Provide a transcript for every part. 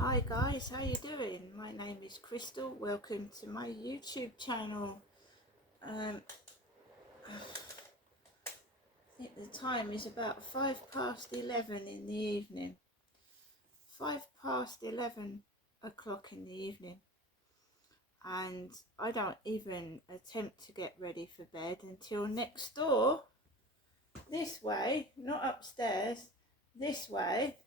Hi guys, how you doing? My name is Crystal. Welcome to my YouTube channel. I think the time is about 11:05 in the evening. 11:05 in the evening. And I don't even attempt to get ready for bed until next door, this way, not upstairs, this way.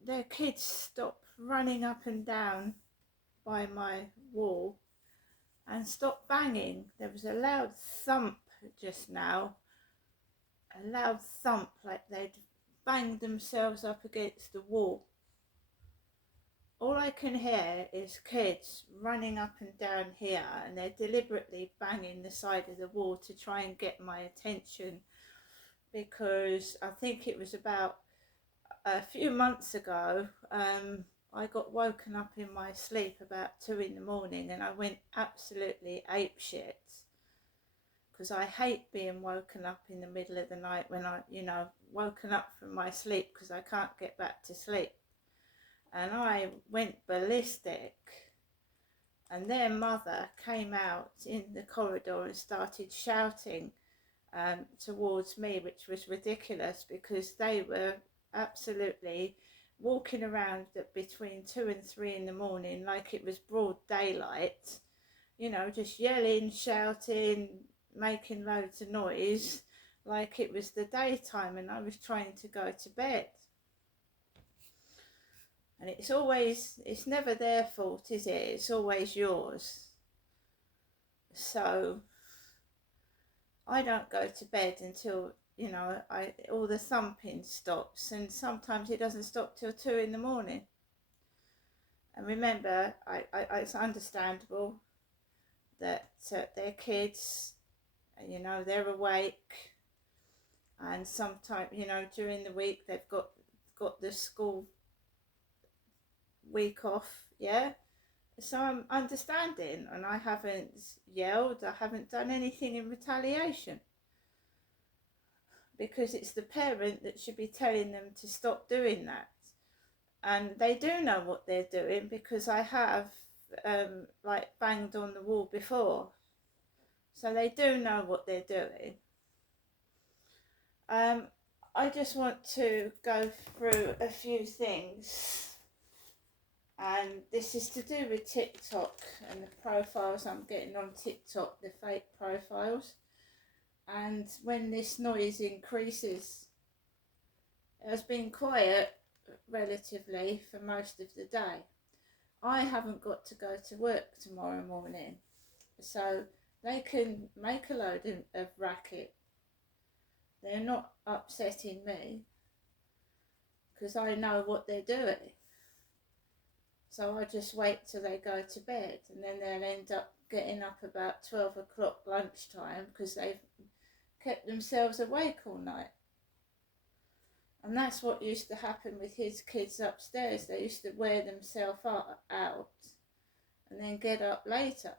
Their kids stop running up and down by my wall and stop banging. There was a loud thump just now, a loud thump like they'd banged themselves up against the wall. All I can hear is kids running up and down here, and they're deliberately banging the side of the wall to try and get my attention, because I think it was about a few months ago, I got woken up in my sleep about 2 in the morning, and I went absolutely apeshit, because I hate being woken up in the middle of the night when woken up from my sleep because I can't get back to sleep. And I went ballistic, and their mother came out in the corridor and started shouting towards me, which was ridiculous because they were absolutely walking around between 2 and 3 in the morning like it was broad daylight, just yelling, shouting, making loads of noise like it was the daytime and I was trying to go to bed. And it's never their fault, is it? It's always yours. So I don't go to bed until all the thumping stops, and sometimes it doesn't stop till 2 in the morning. And remember, it's understandable that their kids, they're awake, and sometimes during the week they've got the school week off, yeah. So I'm understanding, and I haven't yelled, I haven't done anything in retaliation, because it's the parent that should be telling them to stop doing that. And they do know what they're doing, because I have banged on the wall before, so they do know what they're doing. I just want to go through a few things, and this is to do with TikTok and the profiles I'm getting on TikTok, the fake profiles. And when this noise increases, it has been quiet relatively for most of the day. I haven't got to go to work tomorrow morning, so they can make a load of racket. They're not upsetting me because I know what they're doing. So I just wait till they go to bed, and then they'll end up getting up about 12 o'clock lunchtime because they've kept themselves awake all night. And that's what used to happen with his kids upstairs. They used to wear themselves out and then get up later.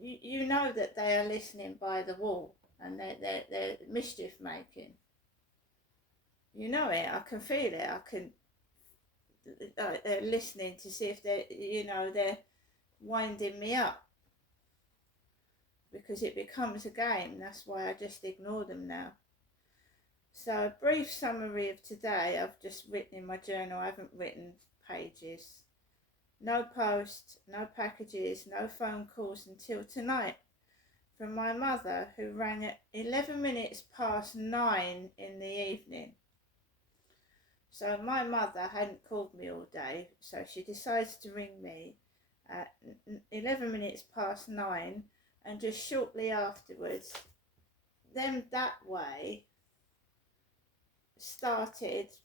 You know that they are listening by the wall, and they're mischief making. You know it. I can feel it. They're listening to see if they're winding me up, because it becomes a game. That's why I just ignore them now. So a brief summary of today. I've just written in my journal. I haven't written pages. No posts, no packages, no phone calls until tonight from my mother, who rang at 11 minutes past 9 in the evening. So my mother hadn't called me all day, so she decides to ring me at 11 minutes past 9, and just shortly afterwards, them that way started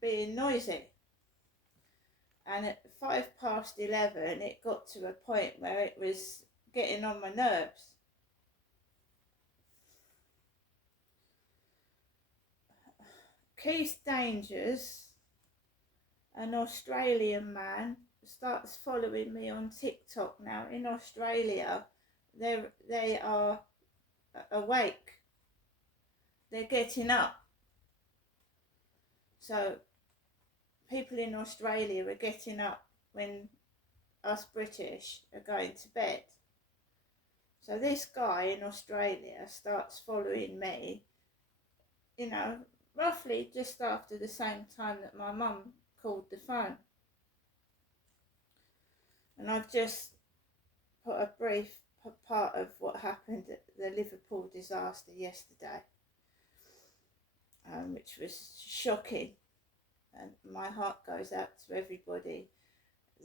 being noisy. And at 11:05, it got to a point where it was getting on my nerves. Keith Dangers, an Australian man, starts following me on TikTok now. In Australia, they are awake. they're getting up. So people in Australia are getting up when us British are going to bed. So this guy in Australia starts following me, you know, roughly just after the same time that my mum called the phone. And I've just put a brief part of what happened at the Liverpool disaster yesterday, which was shocking. And my heart goes out to everybody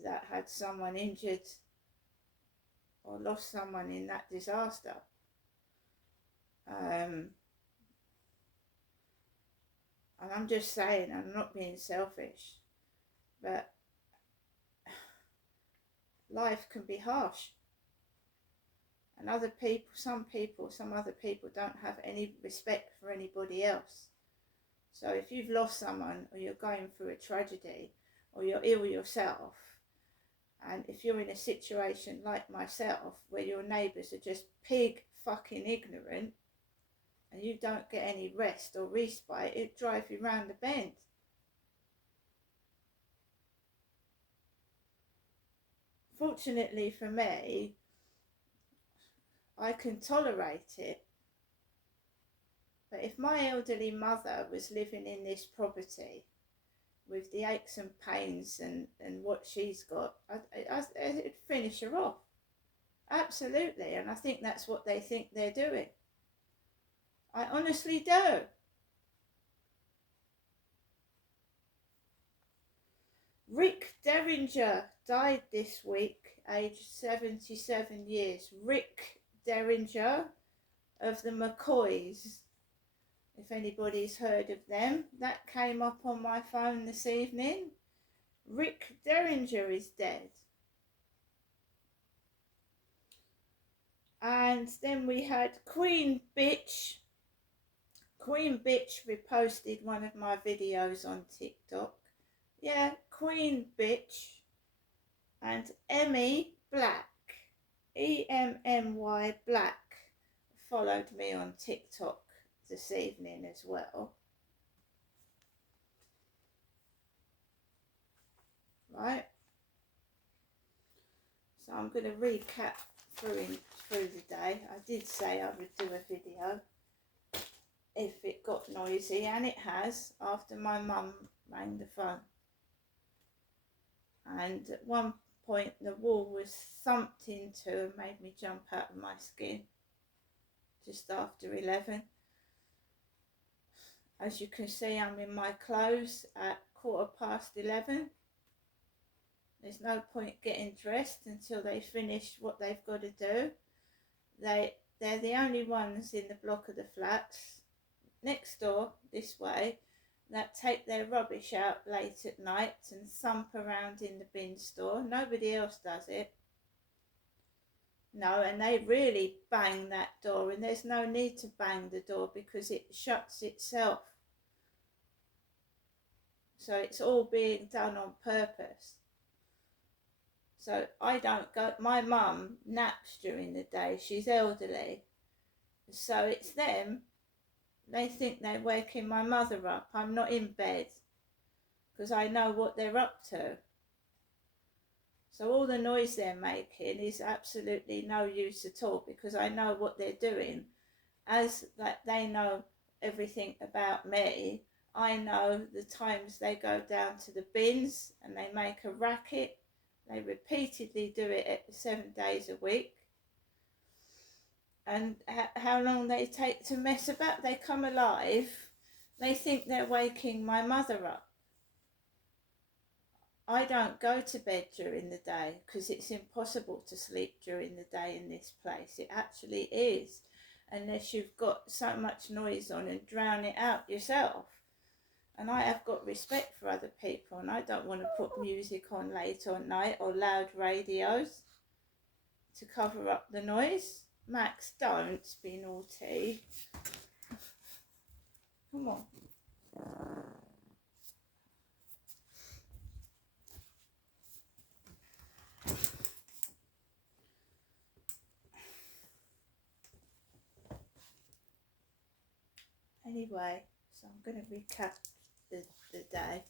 that had someone injured or lost someone in that disaster. And I'm just saying, I'm not being selfish, but life can be harsh. And other people, some other people don't have any respect for anybody else. So if you've lost someone, or you're going through a tragedy, or you're ill yourself, and if you're in a situation like myself where your neighbours are just pig fucking ignorant, and you don't get any rest or respite, it drives you round the bend. Fortunately for me, I can tolerate it. But if my elderly mother was living in this property with the aches and pains and what she's got, it'd finish her off. Absolutely. And I think that's what they think they're doing. I honestly do. Rick Derringer died this week, aged 77 years. Rick Derringer of the McCoys, if anybody's heard of them. That came up on my phone this evening. Rick Derringer is dead. And then we had Queen Bitch. Queen Bitch reposted one of my videos on TikTok. Yeah, Queen Bitch. And Emmy Black, EMMY Black, followed me on TikTok this evening as well. Right? So I'm going to recap through the day. I did say I would do a video if it got noisy, and it has, after my mum rang the phone. And at one point the wall was thumped into and made me jump out of my skin just after 11. As you can see, I'm in my clothes at 11:15. There's no point getting dressed until they finish what they've got to do. They're the only ones in the block of the flats next door this way that take their rubbish out late at night and thump around in the bin store. Nobody else does it. No, and they really bang that door, and there's no need to bang the door because it shuts itself. So it's all being done on purpose. So I don't go, my mum naps during the day, she's elderly. So it's them, they think they're waking my mother up. I'm not in bed because I know what they're up to. So all the noise they're making is absolutely no use at all because I know what they're doing. As that they know everything about me, I know the times they go down to the bins and they make a racket. They repeatedly do it 7 days a week. And how long they take to mess about. They come alive. They think they're waking my mother up. I don't go to bed during the day because it's impossible to sleep during the day in this place. It actually is, unless you've got so much noise on and drown it out yourself. And I have got respect for other people, and I don't want to put music on late at night or loud radios to cover up the noise. Max, don't be naughty. Come on. Anyway, so I'm going to recap the day.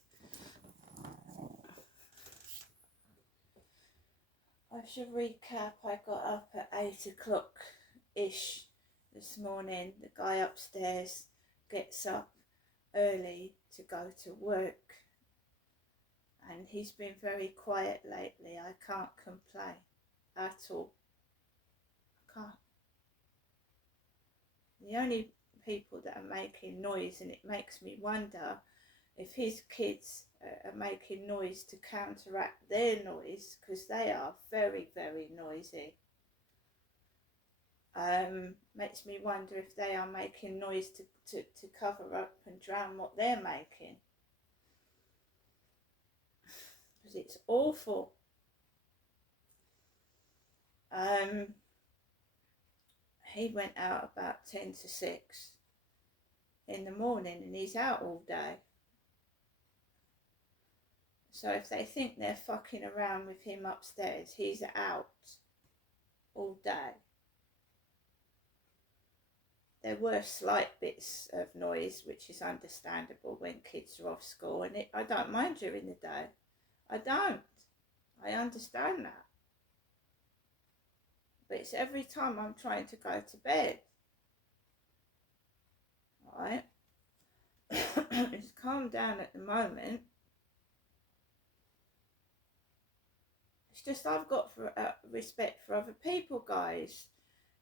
I should recap. I got up at 8 o'clock-ish this morning. The guy upstairs gets up early to go to work. And he's been very quiet lately. I can't complain at all. I can't. The only people that are making noise, and it makes me wonder if his kids are making noise to counteract their noise, because they are very, very noisy. Makes me wonder if they are making noise to cover up and drown what they're making. Because it's awful. He went out about 10 to 6 in the morning, and he's out all day. So if they think they're fucking around with him upstairs, he's out all day. There were slight bits of noise, which is understandable when kids are off school, and I don't mind during the day. I don't. I understand that. But it's every time I'm trying to go to bed. Right? It's calmed down at the moment. It's just I've got respect for other people, guys.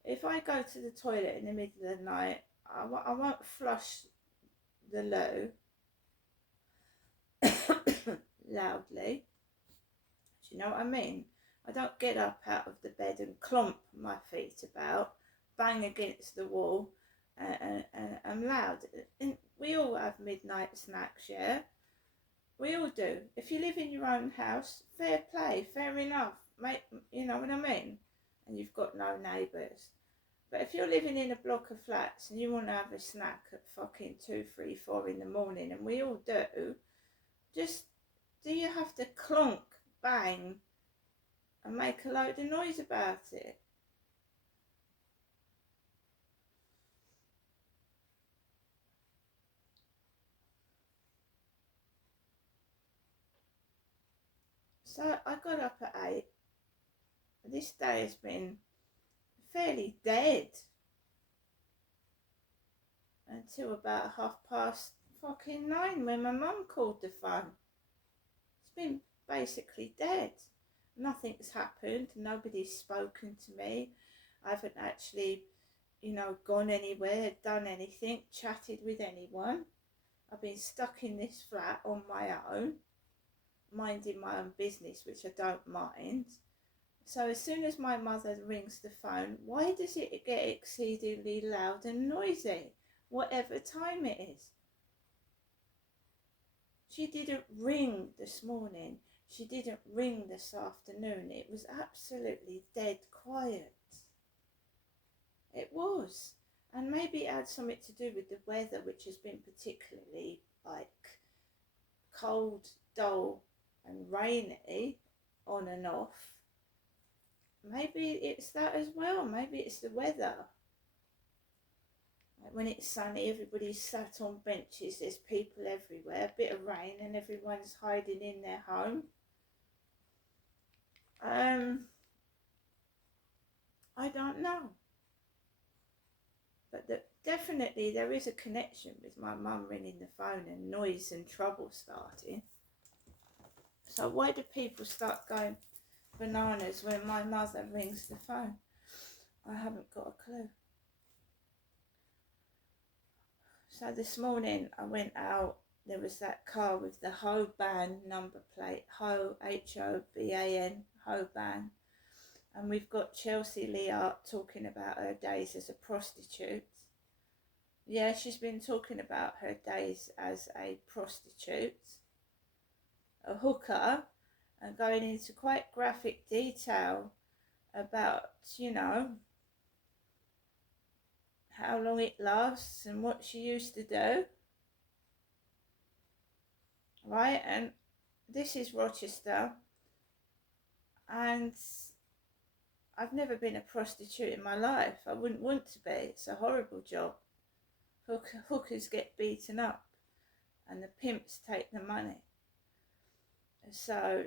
If I go to the toilet in the middle of the night, I won't flush the loo loudly. Do you know what I mean? I don't get up out of the bed and clomp my feet about, bang against the wall, and I'm loud. And we all have midnight snacks, yeah? We all do. If you live in your own house, fair play, fair enough. Mate, you know what I mean? And you've got no neighbours. But if you're living in a block of flats and you want to have a snack at fucking 2, 3, 4 in the morning, and we all do, just, do you have to clonk, bang, and make a load of noise about it? So I got up at 8. This day has been fairly dead until about 9:30 when my mum called the phone. It's been basically dead. Nothing's happened. Nobody's spoken to me. I haven't actually, gone anywhere, done anything, chatted with anyone. I've been stuck in this flat on my own, minding my own business, which I don't mind. So as soon as my mother rings the phone, why does it get exceedingly loud and noisy, whatever time it is? She didn't ring this morning. She didn't ring this afternoon. It was absolutely dead quiet. It was. And maybe it had something to do with the weather, which has been particularly cold, dull and rainy on and off. Maybe it's that as well. Maybe it's the weather. Like when it's sunny, everybody's sat on benches, there's people everywhere, a bit of rain and everyone's hiding in their home. I don't know. But definitely there is a connection with my mum ringing the phone and noise and trouble starting. So why do people start going bananas when my mother rings the phone? I haven't got a clue. So this morning I went out, there was that car with the Hoban number plate, Hoban, Hoban. And we've got Chelsea Leart talking about her days as a prostitute. Yeah, she's been talking about her days as a prostitute, a hooker, and going into quite graphic detail about, how long it lasts and what she used to do. Right, and this is Rochester, and I've never been a prostitute in my life. I wouldn't want to be. It's a horrible job hookers get beaten up and the pimps take the money. So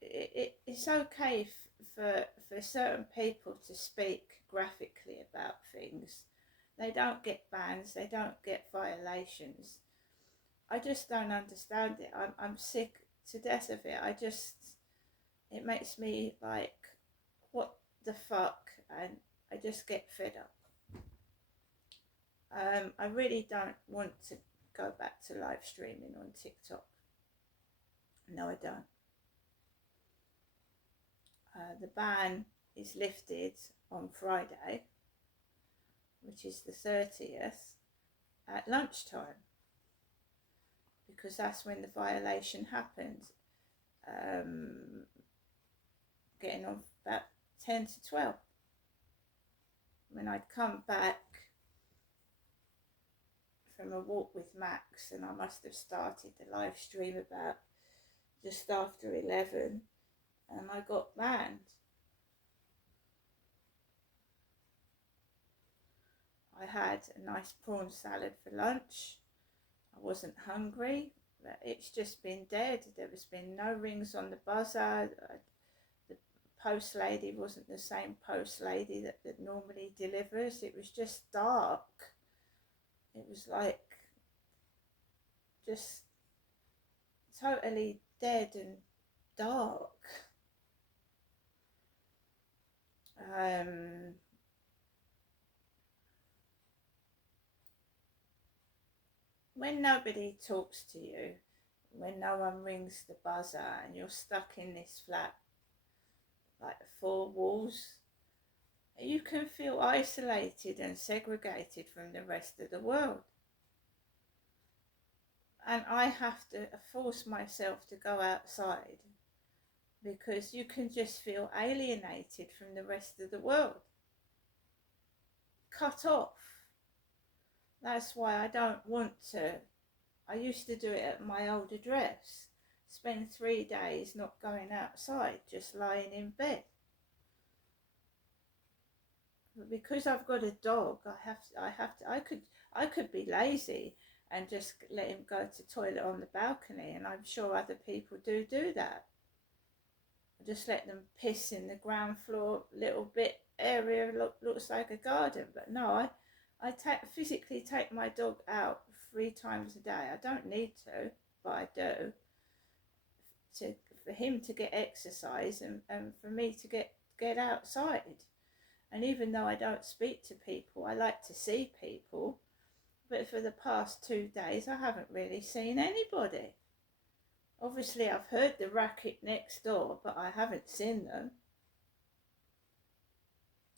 it's okay for certain people to speak graphically about things. They don't get bans, they don't get violations. I just don't understand it. I'm sick to death of it. It makes me like, what the fuck? And I just get fed up. I really don't want to go back to live streaming on TikTok. No, I don't. The ban is lifted on Friday, which is the 30th, at lunchtime, because that's when the violation happened. Getting on about 10 to 12. When I'd come back from a walk with Max, and I must have started the live stream about just after 11, and I got banned. I had a nice prawn salad for lunch. I wasn't hungry, but it's just been dead. There has been no rings on the buzzer. The post lady wasn't the same post lady that normally delivers. It was just dark. It was like just totally dead and dark. When nobody talks to you, when no one rings the buzzer and you're stuck in this flat, like 4 walls, you can feel isolated and segregated from the rest of the world. And I have to force myself to go outside, because you can just feel alienated from the rest of the world, cut off. That's why I don't want to. I used to do it at my old address, spend 3 days not going outside, just lying in bed. But because I've got a dog, I could be lazy and just let him go to toilet on the balcony, and I'm sure other people do that. Just let them piss in the ground floor little bit area, looks like a garden. But no, I physically take my dog out 3 times a day. I don't need to, but I do, for him to get exercise and for me to get outside. And even though I don't speak to people, I like to see people. But for the past 2 days, I haven't really seen anybody. Obviously, I've heard the racket next door, but I haven't seen them.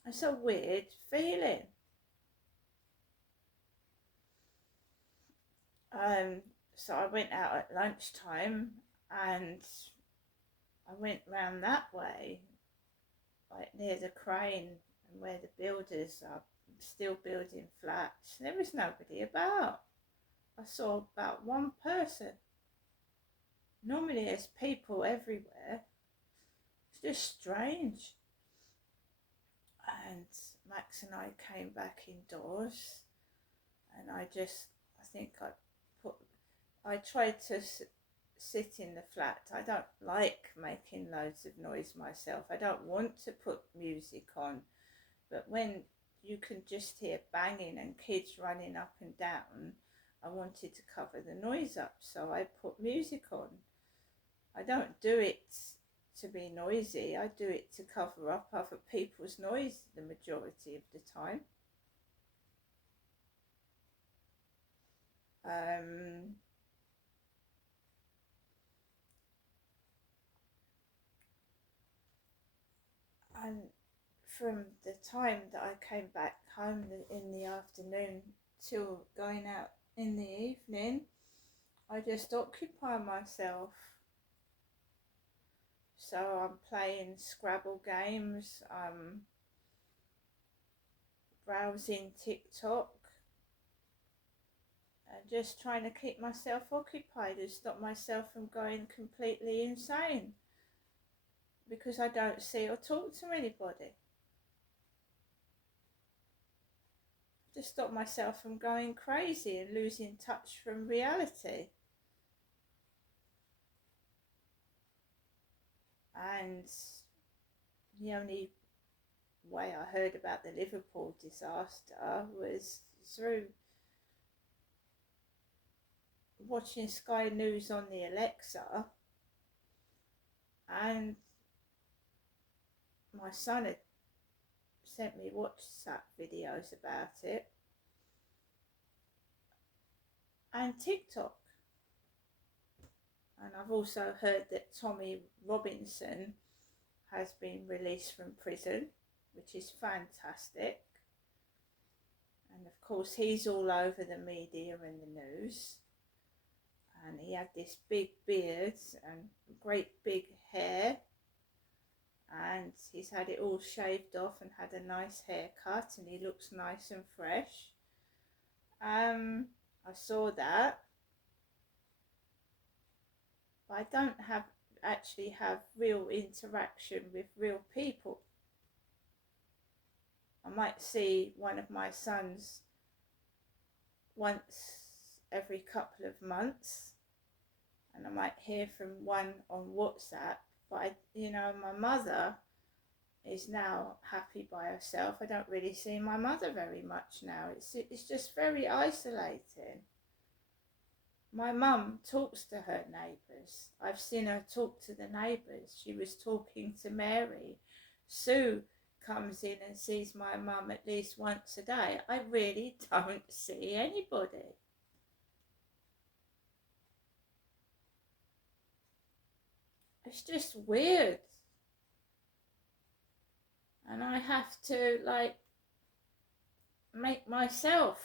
It's a weird feeling. So I went out at lunchtime and I went round that way, like near the crane and where the builders are still building flats. There was nobody about. I saw about 1 person. Normally there's people everywhere. It's just strange. And Max and I came back indoors, and I tried to sit in the flat. I don't like making loads of noise myself. I don't want to put music on, but when you can just hear banging and kids running up and down, I wanted to cover the noise up, so I put music on. I don't do it to be noisy. I do it to cover up other people's noise the majority of the time. And from the time that I came back home in the afternoon till going out in the evening, I just occupy myself. So I'm playing Scrabble games, I'm browsing TikTok, and just trying to keep myself occupied and stop myself from going completely insane, because I don't see or talk to anybody. just stop myself from going crazy and losing touch from reality. And the only way I heard about the Liverpool disaster was through watching Sky News on the Alexa, and my son had sent me WhatsApp videos about it, and TikTok. And I've also heard that Tommy Robinson has been released from prison, which is fantastic. And of course, he's all over the media and the news. And he had this big beard and great big hair. And he's had it all shaved off and had a nice haircut, and he looks nice and fresh. I saw that. But I don't actually have real interaction with real people. I might see one of my sons once every couple of months, and I might hear from one on WhatsApp. But my mother is now happy by herself. I don't really see my mother very much now. It's just very isolating. My mum talks to her neighbours. I've seen her talk to the neighbours. She was talking to Mary. Sue comes in and sees my mum at least once a day. I really don't see anybody. It's just weird. And I have to make myself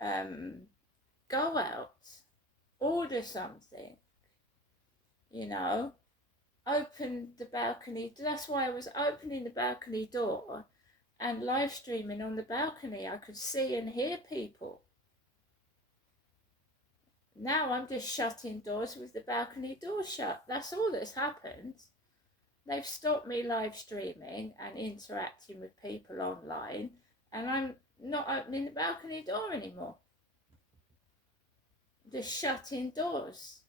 go out, order something, open the balcony. That's why I was opening the balcony door and live streaming on the balcony. I could see and hear people. Now I'm just shutting doors with the balcony door shut. That's all that's happened. They've stopped me live streaming and interacting with people online, and I'm not opening the balcony door anymore. Just shutting doors.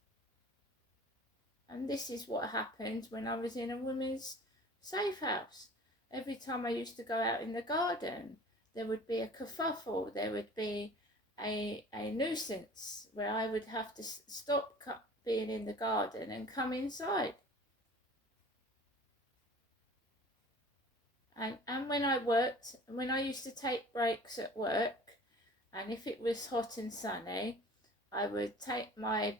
And this is what happened when I was in a women's safe house. Every time I used to go out in the garden, there would be a kerfuffle, there would be a nuisance where I would have to stop being in the garden and come inside. And when I used to take breaks at work, and if it was hot and sunny, I would take my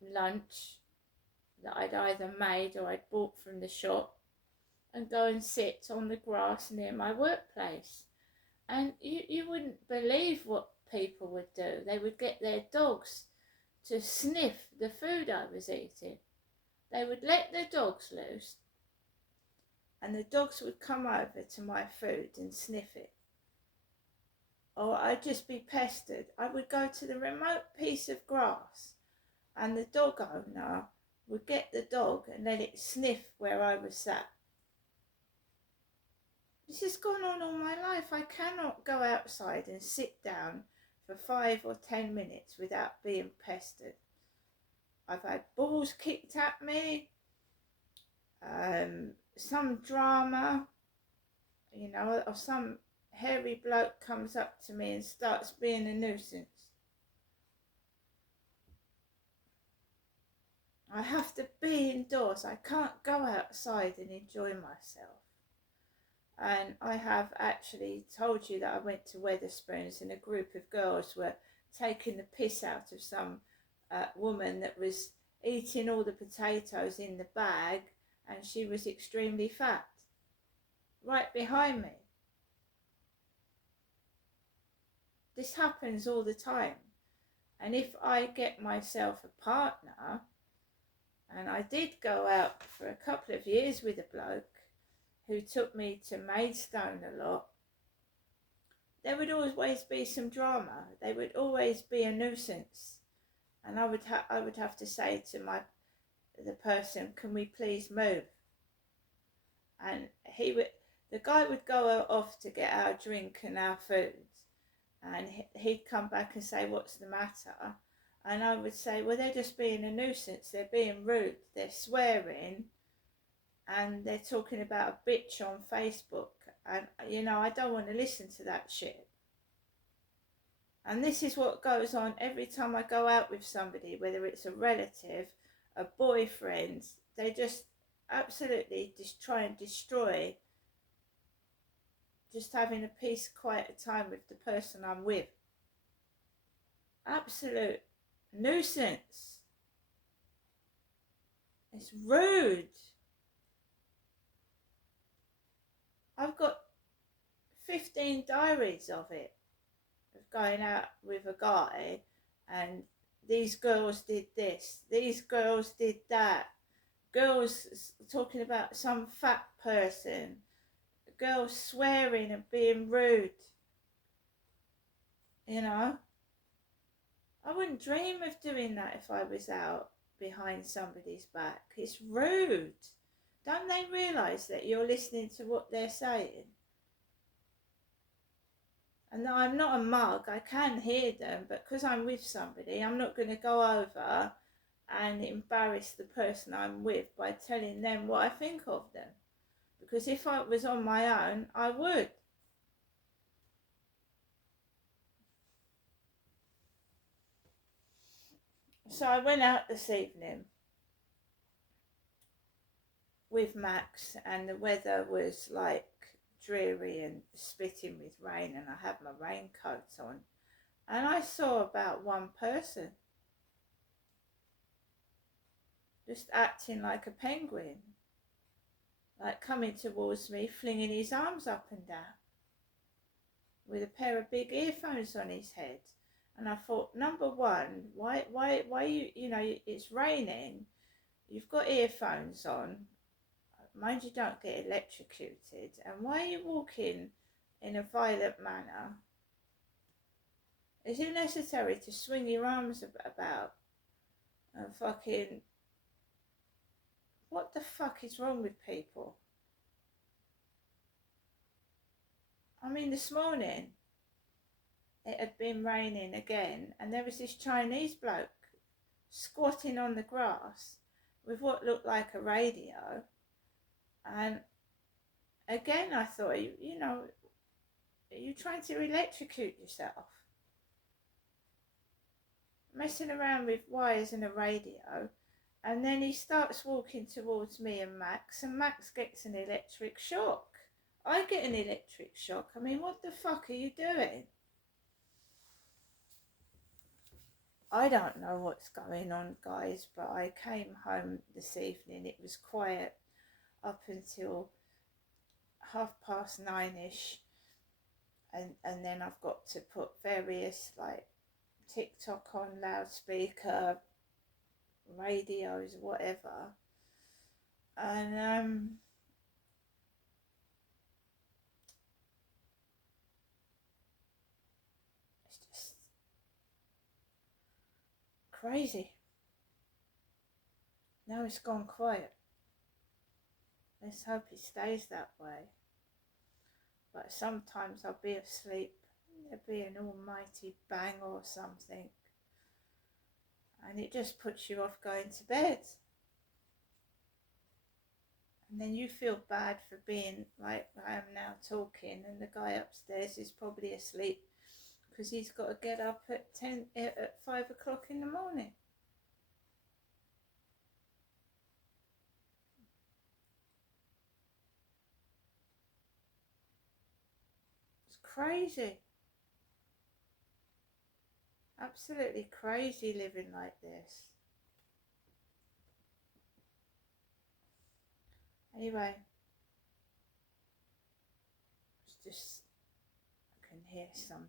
lunch that I'd either made or I'd bought from the shop and go and sit on the grass near my workplace. And you wouldn't believe what people would do. They would get their dogs to sniff the food I was eating. They would let the dogs loose, and the dogs would come over to my food and sniff it. Or I'd just be pestered. I would go to the remote piece of grass, and the dog owner would get the dog and let it sniff where I was sat. This has gone on all my life. I cannot go outside and sit down for 5 or 10 minutes without being pestered. I've had balls kicked at me, some drama, or some hairy bloke comes up to me and starts being a nuisance. I have to be indoors. I can't go outside and enjoy myself. And I have actually told you that I went to Wetherspoons and a group of girls were taking the piss out of some woman that was eating all the potatoes in the bag, and she was extremely fat, right behind me. This happens all the time. And if I get myself a partner, and I did go out for a couple of years with a bloke who took me to Maidstone a lot, there would always be some drama. They would always be a nuisance. And I would have to say to the person, can we please move? And the guy would go off to get our drink and our food, and he'd come back and say, what's the matter? And I would say, well, they're just being a nuisance, they're being rude, they're swearing, and they're talking about a bitch on Facebook, and you know, I don't want to listen to that shit. And this is what goes on every time I go out with somebody, whether it's a relative, a boyfriend. They just absolutely just try and destroy just having a peace, quiet time with the person I'm with. Absolute nuisance. It's rude. I've got 15 diaries of it, of going out with a guy and these girls did this, these girls did that, girls talking about some fat person, girls swearing and being rude. You know, I wouldn't dream of doing that if I was out behind somebody's back. It's rude. Don't they realise that you're listening to what they're saying? And I'm not a mug, I can hear them, but because I'm with somebody, I'm not going to go over and embarrass the person I'm with by telling them what I think of them. Because if I was on my own, I would. So I went out this evening with Max, and the weather was like dreary and spitting with rain, and I had my raincoat on, and I saw about one person just acting like a penguin, like coming towards me, flinging his arms up and down with a pair of big earphones on his head. And I thought, number one, why you know, it's raining, you've got earphones on, mind you don't get electrocuted, and why are you walking in a violent manner? Is it necessary to swing your arms about and fucking, what the fuck is wrong with people? I mean, this morning it had been raining again, and there was this Chinese bloke squatting on the grass with what looked like a radio, and again I thought, you know, are you trying to electrocute yourself? Messing around with wires and a radio. And then he starts walking towards me and Max gets an electric shock. I get an electric shock. I mean, what the fuck are you doing? I don't know what's going on, guys, but I came home this evening. It was quiet up until 9:30ish, and then I've got to put various like TikTok on loudspeaker, radios, whatever, and it's just crazy. Now it's gone quiet. Let's hope it stays that way. But sometimes I'll be asleep, there'll be an almighty bang or something, and it just puts you off going to bed. And then you feel bad for being like I am now talking, and the guy upstairs is probably asleep because he's got to get up at 5 o'clock in the morning. It's crazy. Absolutely crazy living like this. Anyway, it's just, I can hear something.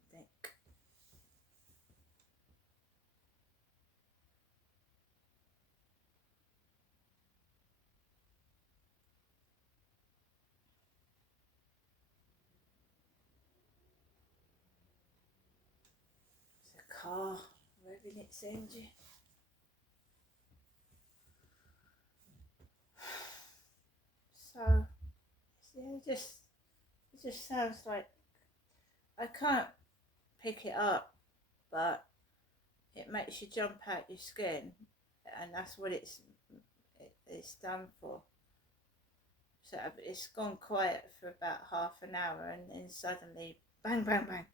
It's a car revving its engine. So, yeah, just just sounds like, I can't pick it up, but it makes you jump out your skin, and that's what it's done for. So it's gone quiet for about half an hour, and then suddenly bang, bang, bang.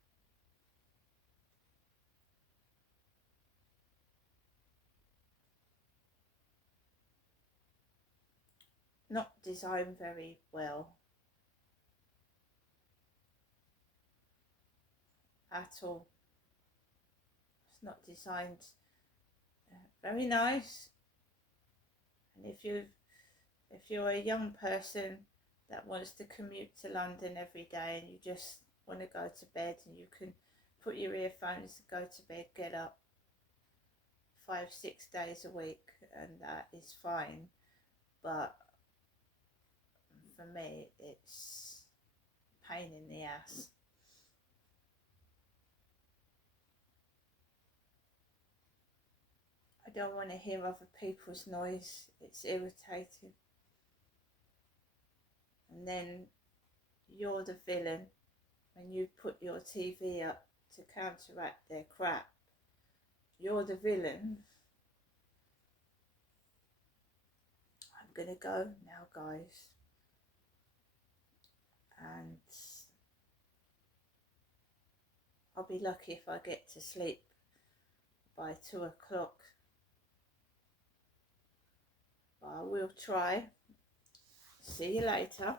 Not designed very well at all. It's not designed very nice. And if you're a young person that wants to commute to London every day, and you just want to go to bed, and you can put your earphones and go to bed, get up 5-6 days a week, and that is fine. But for me, it's a pain in the ass. I don't want to hear other people's noise. It's irritating. And then you're the villain when you put your TV up to counteract their crap. You're the villain. I'm gonna go now, guys, and I'll be lucky if I get to sleep by 2 o'clock, but I will try. See you later.